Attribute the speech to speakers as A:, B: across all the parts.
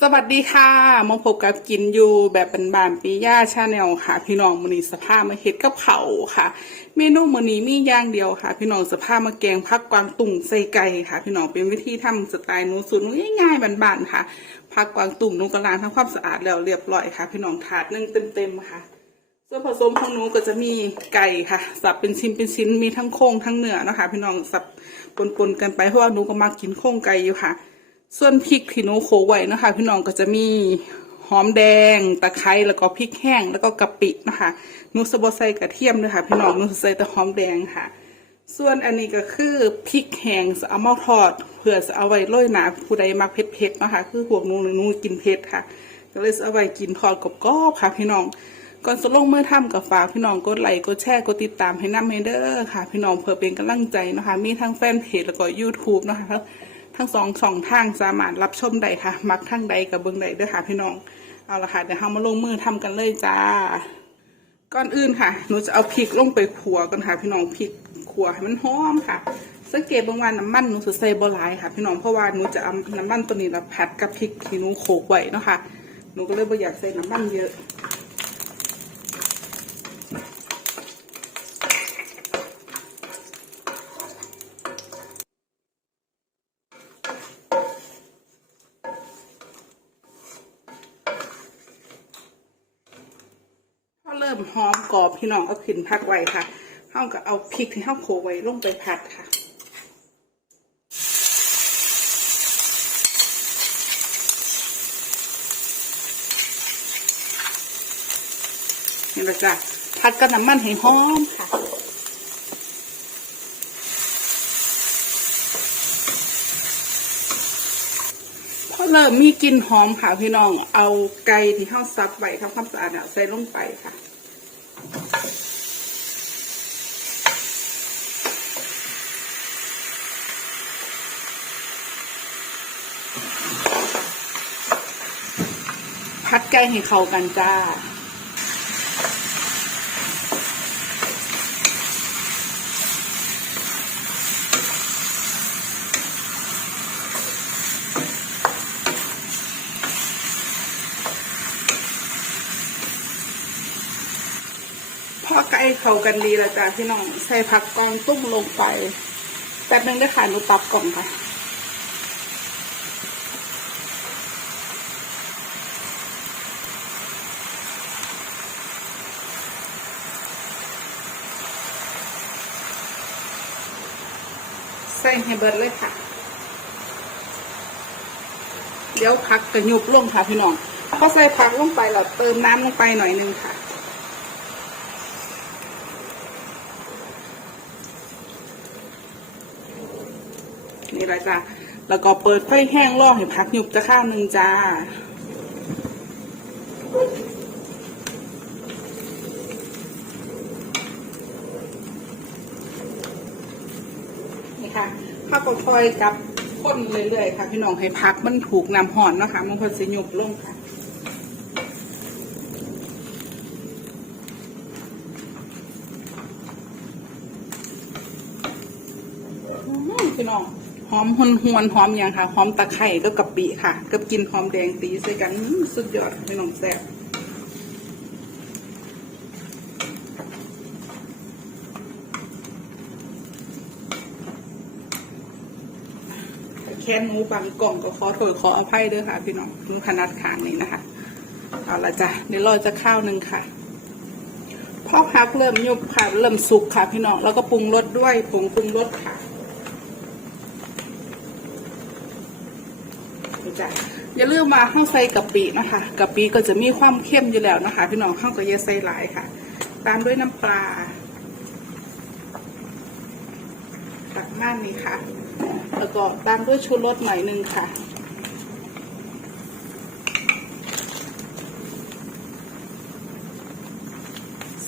A: สวัสดีค่ะมาพบกับกินอยู่แบบบานๆปีย่าชาแนลค่ะ พี่น้องมือนีสภาพมาเฮ็ดกับเขาค่ะ เมนูมือนีมีอย่างเดียวค่ะ พี่น้องสภาพมาแกงพักกวางตุ่งใส่ไก่ค่ะ พี่น้องเป็นวิธีทำสไตล์นูสูตรนูง่ายๆบานๆค่ะพักกวางตุ่งนูกระลางทำความสะอาดแล้วเรียบร้อยค่ะ พี่น้องถาดนึ่งเต็มๆค่ะส่วนผสมของหนูก็จะมีไก่ค่ะ สับเป็นชิ้นเป็นชิ้นมีทั้งโครงทั้งเนื้อนะคะ พี่น้องสับปนๆกันไปเพราะว่าหนูก็มากินโครงไก่อยู่ค่ะ ส่วนพริกที่หนูโขไว้นะคะ พี่น้องก็จะมีหอมแดง ตะไคร้แล้วก็พริกแห้งแล้วก็กะปินะคะหนูสะบใส่กระเทียมด้วยค่ะ พี่น้องหนูใส่แต่หอมแดงค่ะ ส่วนอันนี้ก็คือพริกแห้งจะเอามาทอดเพื่อจะเอาไว้โรยหนาผู้ใดมักเผ็ดๆนะคะคือพวกหนูหรือหนูกินเผ็ดค่ะก็เลยเอาไว้กินทอดกรอบๆค่ะ พี่น้องก่อนจะลงเมื่อทำกับฝากพี่น้องกดไลค์กดแชร์กดติดตามให้น้ำให้เด้อค่ะ พี่น้องเพื่อเป็นกำลังใจนะคะ มีทั้งแฟนเพจแล้วก็ YouTube นะคะ ทั้งสองสองทางสามารถรับชมได้ค่ะ มักทั้งใดกับเบิ้งใดด้อค่ะพี่น้อง เอาละค่ะเดี๋ยวเรามาลงมือทำกันเลยจ้า ก่อนอื่นค่ะ หนูจะเอาพริกลงไปขัวกันค่ะ พี่น้องพริกขัวให้มันหอมค่ะ สังเกตบางวันน้ำมันหนูจะใส่บ่หลายค่ะ พี่น้องเพราะว่าหนูจะเอาน้ำมันตัวนี้ละผัดกับพริกที่หนูโขลกไว้เนาะค่ะ หนูก็เลยบ่อยากใส่น้ำมันเยอะ เริ่มหอมกรอบพี่น้องเอาขึ้นพักไว้ค่ะเข้าก็เอาพริกที่เฮาโขไว้ลงไปผัดค่ะนี่แหละจ้ะผัดกับน้ำมันให้หอมค่ะ เริ่มมีกลิ่นหอมค่ะพี่น้อง เอาไก่ที่เข้าซับไว้ทำความสะอาดเนี่ยใส่ลงไปค่ะพัดไก่ให้เข้ากันจ้า พอไก่เข้ากันดีแล้วจ้าพี่น้อง ใส่ผักกองตุ้มลงไปแป๊บนึงได้ค่ะหนูตับก่อนค่ะใส่ให้เบิดเลยค่ะ เดี๋ยวผักกระยุบลงค่ะพี่น้องพอใส่ผักลงไปเราเติมน้ำลงไปหน่อยนึงค่ะ นี่แหละจ้ะแล้วก็เปิดไฟแห้งรอให้พักหยุบจะข้าวหนึ่งจ้านี่ค่ะข้าวก็คอยกับข้นเรื่อยๆค่ะ พี่น้องให้พักมันถูกน้ำห่อนเนาะคะมันก็จะหยุบลงค่ะพี่น้อง หอมหวนหวนหอมอย่างค่ะ หอมตะไคร้ก็กะปิค่ะ กับกินหอมแดงตีใส่กันสุดยอดพี่น้องแซ่บแค่หนูบางกล่องก็ขอโทษขออภัยด้วยค่ะ พี่น้องหนูขนาดขางนี้นะคะ เอาละจ้ะเดี๋ยวเรอจะข้าวหนึ่งค่ะพอพักเริ่มยุบค่ะ เริ่มสุกค่ะ พี่น้องแล้วก็ปรุงรสด้วยผงปรุงรสค่ะ จ้ะอย่าลืมมาข้าวใส่กะปินะคะกะปิก็จะมีความเข้มอยู่แล้วนะคะ พี่น้องข้าวก็อย่าใส่หลายค่ะ ตามด้วยน้ำปลาตักม่านนี้ค่ะ แล้วก็ตามด้วยชูรสหน่อยหนึงค่ะ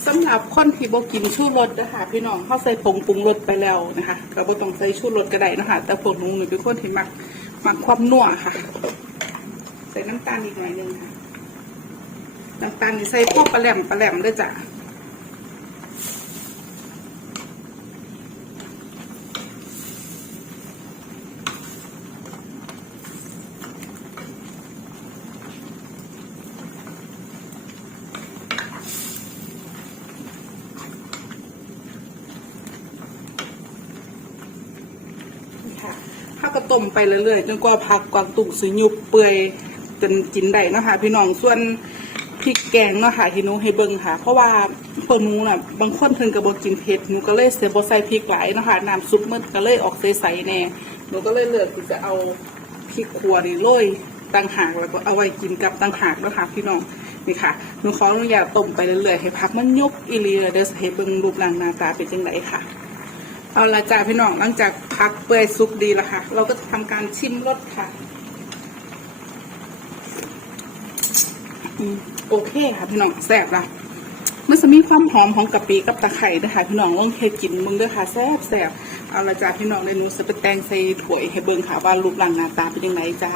A: สำหรับคนที่บ่กินชูรสนะคะพี่น้องเขาใส่ผงปรุงรสไปแล้วนะคะก็บ่ต้องใส่ชูรสก็ได้นะคะแต่พวกหนูนี่เป็นคนที่มัก มักความนัวค่ะ ใส่น้ำตาลอีกหน่อยนึงค่ะ น้ำตาลนี่ใส่พวกปลาแหลมปลาแหลมด้วยจ้ะค่ะ ถ้าก็ต้มไปเรื่อยๆจนกว่าผักกวางตุ้งสิยุบเปื่อยจนกินได้นะคะพี่น้องส่วนพริกแกงเนาะค่ะที่หนูให้เบิ่งค่ะ เพราะว่าพวกหนูน่ะบางคนเพิ่นก็บ่กินเผ็ดหนูก็เลยเสียบ่ใส่พริกหลายเนาะค่ะน้ำซุปมันก็เลยออกใสๆแน่หนูก็เลยเลือกที่จะเอาพริกขัวนี่โรยต่างหากแล้วก็เอาไว้กินกับต่างหากเนาะค่ะพี่น้องนี่ค่ะหนูขออนุญาตต้มไปเรื่อยๆให้ผักมันยุบอีหลีเด้อให้เบิ่งรูปร่างหน้าตาเป็นจังไดค่ะ เอาละจ้าพี่น้องหลังจากพักเปื่อยสุกดีแล้วค่ะ เราก็จะทำการชิมรสค่ะโอเคค่ะพี่น้องแซ่บละมันจะมีความหอมของกะปิกับตะไคร้ด้วยค่ะพี่น้องลองเทกินมึงด้วยค่ะแซ่บแซ่บเอาละจ้าพี่น้องในหนูจะไปแต่งใส่ถ้วยให้เบิ่งค่ะว่ารูปร่างหน้าตาเป็นยังไงจ้า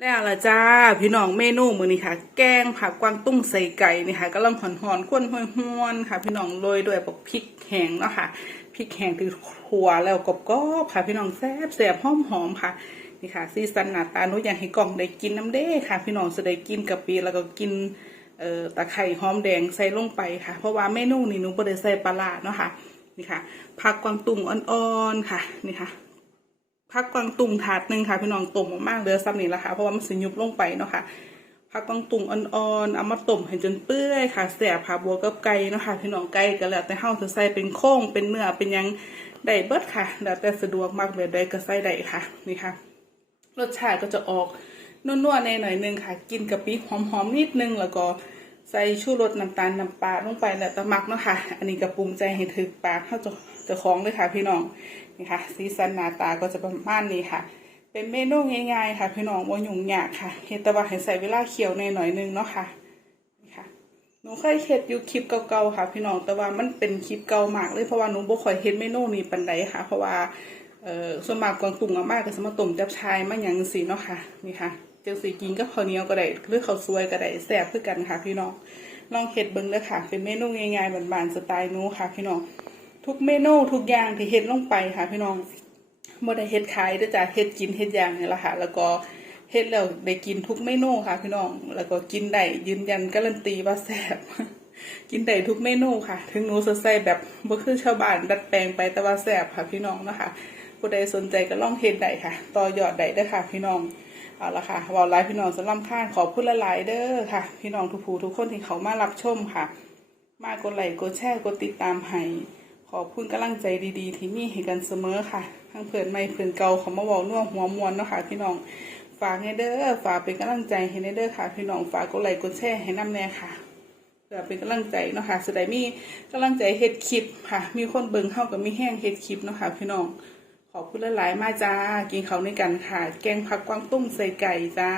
A: แล้วละจ้า พี่น้องเมนูมือนี้ค่ะ แกงผักกวางตุ้งใส่ไก่นี่ค่ะกำลังหอนๆข้นห้วนค่ะ พี่น้องโรยด้วยบักพริกแห้งเนาะค่ะพริกแห้งคือขัวแล้วกรอบๆค่ะ พี่น้องแซ่บแซ่บหอมๆค่ะนี่ค่ะซีซันหนาตาหนูอยากให้กล่องได้กินน้ำเด้ค่ะ พี่น้องจะได้กินกะปิแล้วก็กินเอ่อตะไคร้หอมแดงใส่ลงไปค่ะ เพราะว่าเมนูนี้หนูบ่ได้ใส่ปลาร้าเนาะค่ะนี่ค่ะผักกวางตุ้งอ่อนๆค่ะนี่ค่ะ ผักกวางตุงถาดหนึ่งค่ะพี่น้องต้มมากๆเหลือซ้ำนี่ละค่ะเพราะว่ามันสิยุบลงไปเนาะค่ะผักกวางตุงอ่อนๆเอามาต้มให้จนเปื่อยค่ะแสบค่ะบวกับไก่เนาะค่ะพี่น้องไก่ก็แล้วแต่เฮาจะใส่เป็นโค้งเป็นเนื้อเป็นยังได้เบิดค่ะแล้วแต่สะดวกมากแบบใดก็ใส่ได้ค่ะนี่ค่ะ รสชาติก็จะออกนัวๆในหน่อยนึงค่ะ กินกะปิหอมๆนิดนึงแล้วก็ใส่ชูรสน้ำตาลน้ำปลาลงไปแล้วตะมักเนาะค่ะ อันนี้ก็ปรุงใจให้ถึกปากเข้าจะ จะคล้องเลยค่ะพี่น้องนี่ค่ะสีสันหน้าตาก็จะประมาณนี้ค่ะ เป็นเมนูง่ายๆค่ะ พี่น้องบ่ยุ่งยากค่ะเฮต่ว่าให้ใส่เวลาเคี่ยวในหน่อยนึงเนาะค่ะนี่ค่ะหนูเคยเฮ็ดอยู่คลิปเก่าๆค่ะ พี่น้องแต่ว่ามันเป็นคลิปเก่ามากเลยเพราะว่าหนูบ่ค่อยเฮ็ดเมนูนี้ปานใดค่ะ เพราะว่าเอ่อส่วนมากกวางตุงอะมากก็สมาต้มจับชายมาอย่างสีเนาะค่ะนี่ค่ะเจียวสีกินก็ข้าวเหนียวก็ได้หรือข้าวซวยก็ได้แซ่บคือกันค่ะ พี่น้องลองเฮ็ดเบิ่งเด้อค่ะ เป็นเมนูง่ายๆบานๆสไตล์หนูค่ะ พี่น้อง ทุกเมนูทุกอย่างที่เฮ็ดลงไปค่ะพี่น้องบ่ได้เฮ็ดขายเด้อจ้ะเฮ็ดกินเฮ็ดอย่างนี่แหละค่ะ แล้วก็เฮ็ดแล้วได้กินทุกเมนูค่ะ พี่น้อง แล้วก็กินได้ยืนยันการันตีว่าแซ่บกินได้ทุกเมนูค่ะ ถึงหนูจะใส่แบบบ่คือชาวบ้านดัดแปลงไปแต่ว่าแซ่บค่ะพี่น้องนะคะผู้ใดสนใจก็ลองเฮ็ดได้ค่ะ ต่อยอดได้เด้อค่ะ พี่น้องเอาละค่ะวอลไลฟ์พี่น้องสำหรับข้านขอบคุณหลายเด้อค่ะ พี่น้องทุกผู้ทุกคนที่เขามารับชมค่ะ มากดไลค์กดแชร์กดติดตามให้ ขอบคุณกำลังใจดีๆ ที่มีให้กันเสมอค่ะ ทั้งเพื่อนใหม่เพื่อนเก่าเขามาเว้าน่วหัวมวนเนาะค่ะพี่น้อง ฝากให้เด้อ ฝากเป็นกำลังใจให้เด้อค่ะ พี่น้อง ฝากกดไลค์กดแชร์ให้น้ำแน่ค่ะ เพื่อเป็นกำลังใจเนาะค่ะสุดท้ายมีกำลังใจเฮ็ดคลิปค่ะ มีคนเบิ่งเข้ากับมีแห้งเฮ็ดคลิปเนาะค่ะพี่น้อง ขอบคุณหลายๆ มาจ้า กินเขาวในกันค่ะ แกงผักกวางตุ้งใส่ไก่จ้า